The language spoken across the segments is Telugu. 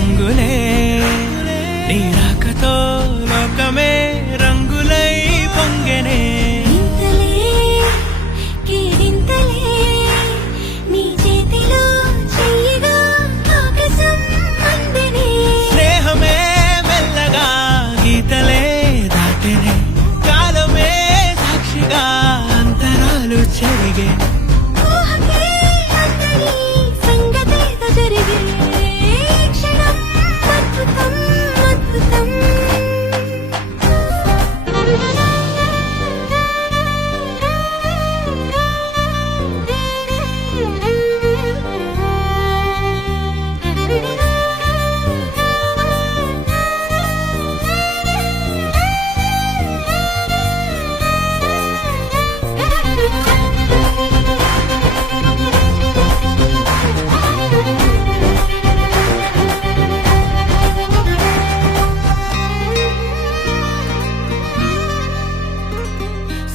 రంగులే నీ రాకతో లోకమే రంగులై పొంగెనే స్నేహమే మెల్లగా గీతలే దాటెనే కాలమే సాక్షిగా అంతరాలు చెరిగే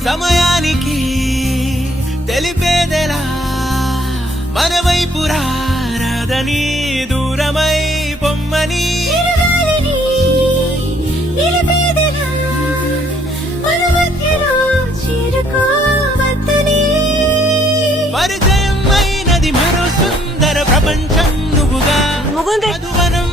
సమయానికి తెలిపేదెలా మన వైపు రాదని దూరమై పొమ్మని పరిచయం అయినది మరో సుందర ప్రపంచం నువ్వుగా మధువనం